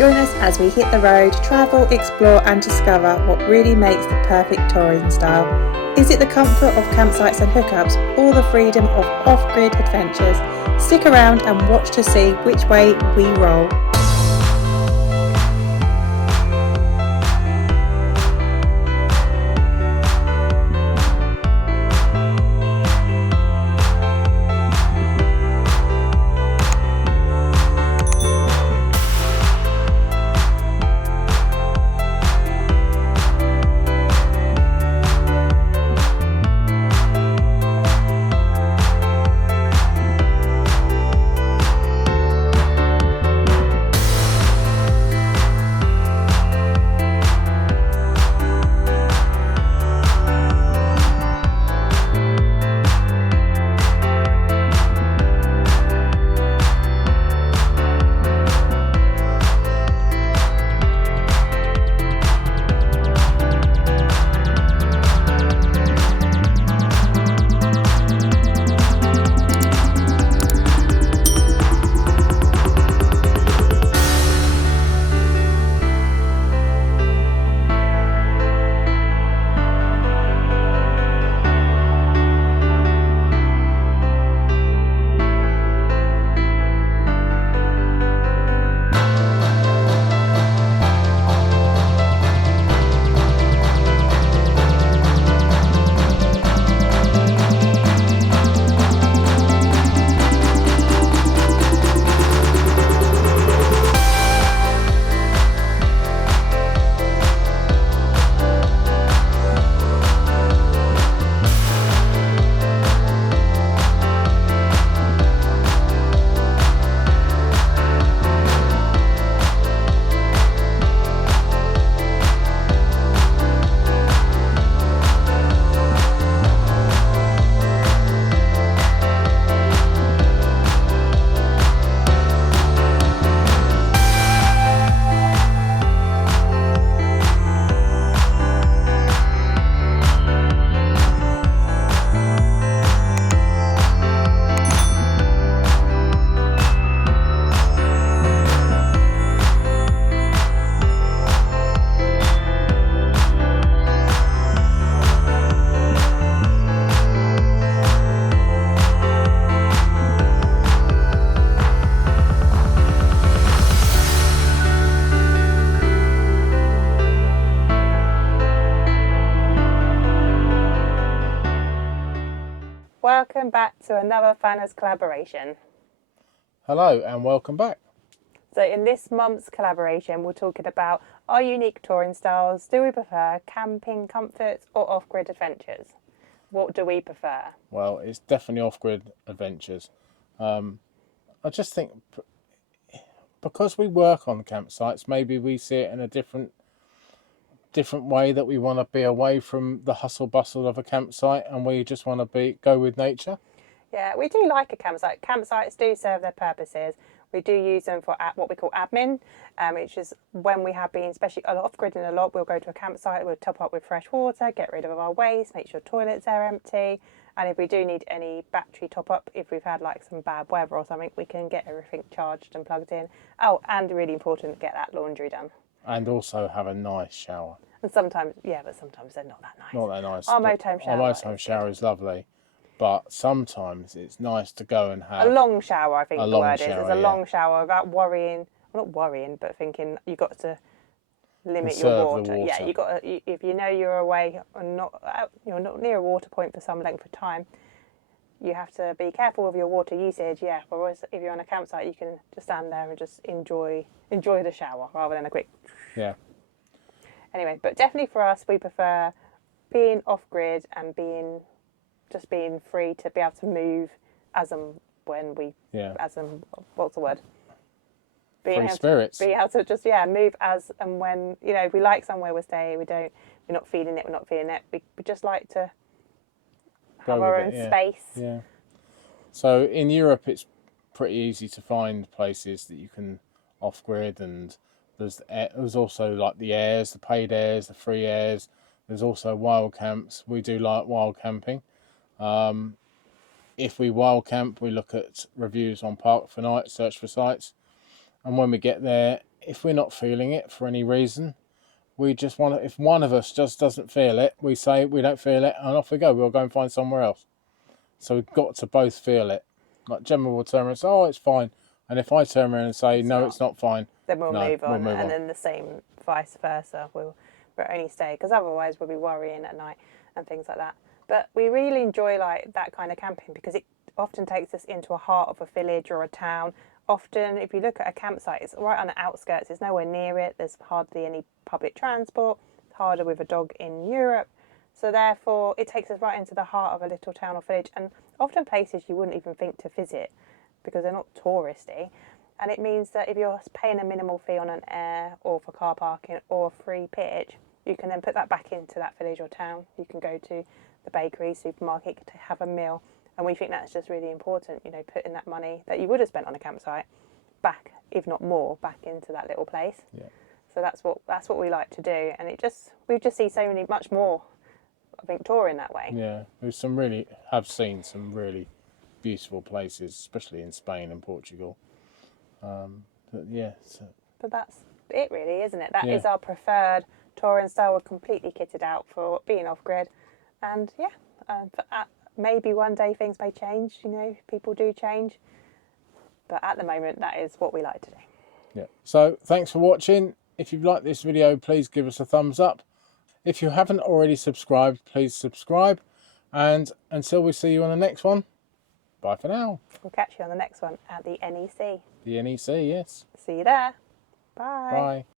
Join us as we hit the road, travel, explore and discover what really makes the perfect touring style. Is it the comfort of campsites and hookups or the freedom of off-grid adventures? Stick around and watch to see which way we roll. Welcome back to another Fanners collaboration. Hello and welcome back. So in this month's collaboration, we're talking about our unique touring styles. Do we prefer camping comforts or off-grid adventures? What do we prefer? Well, it's definitely off-grid adventures. I just think because we work on campsites, maybe we see it in a different way, that we want to be away from the hustle bustle of a campsite and we just want to go with nature. Yeah, we do like a campsite. Campsites do serve their purposes. We do use them for what we call admin, which is when we have been, especially off-gridding a lot, we'll go to a campsite, we'll top up with fresh water, get rid of our waste, make sure toilets are empty. And if we do need any battery top up, if we've had like some bad weather or something, we can get everything charged and plugged in. Oh, and really important, get that laundry done. And also have a nice shower. And sometimes, yeah, but sometimes they're not that nice. Not that nice. Our motorhome shower. Our motorhome shower is lovely. But sometimes it's nice to go and have a long shower, I think the word is. It's a long shower without worrying, well, not worrying, but thinking you've got to limit your water. Yeah, you got to, if you know you're away and you're not near a water point for some length of time, you have to be careful with your water usage. Yeah, whereas if you're on a campsite, you can just stand there and just enjoy the shower rather than a quick. Yeah. Anyway, but definitely for us, we prefer being off grid and being free to be able to move as and when we. Yeah. As and what's the word? Free spirits. Be able to just move as and when if we like somewhere we're staying. We're not feeling it. We're not feeling it. We just like to have our own space. Yeah. So in Europe, it's pretty easy to find places that you can off grid, and there's also like the airs, the paid airs, the free airs. There's also wild camps. We do like wild camping. If we wild camp, we look at reviews on Park for Night, search for sites. And when we get there, if we're not feeling it for any reason, we just want to, if one of us just doesn't feel it, we say we don't feel it and off we go. We'll go and find somewhere else. So we've got to both feel it. Like Gemma will turn around and say, oh, it's fine. And if I turn around and say, no, it's not fine, then we'll move on. move on. And then the same vice versa. We'll only stay, because otherwise we'll be worrying at night and things like that. But we really enjoy like that kind of camping because it often takes us into a heart of a village or a town. Often, if you look at a campsite, it's right on the outskirts. It's nowhere near it. There's hardly any public transport. It's harder with a dog in Europe. So therefore, it takes us right into the heart of a little town or village, and often places you wouldn't even think to visit because they're not touristy. And it means that if you're paying a minimal fee on an air or for car parking or a free pitch, you can then put that back into that village or town. You can go to the bakery, supermarket to have a meal. And we think that's just really important, you know, putting that money that you would have spent on a campsite back, if not more, back into that little place. Yeah. So that's what we like to do, and we just see so many much more, I think, touring that way. Yeah, we've seen some really beautiful places, especially in Spain and Portugal. But yeah, but that's it, really, isn't it? That is our preferred touring style. We're completely kitted out for being off grid, and maybe one day things may change. You know, people do change, but at the moment, that is what we like to do. Yeah. So thanks for watching. If you've liked this video, please give us a thumbs up. If you haven't already subscribed, please subscribe. And until we see you on the next one, bye for now. We'll catch you on the next one at the NEC. The NEC, yes. See you there. Bye. Bye.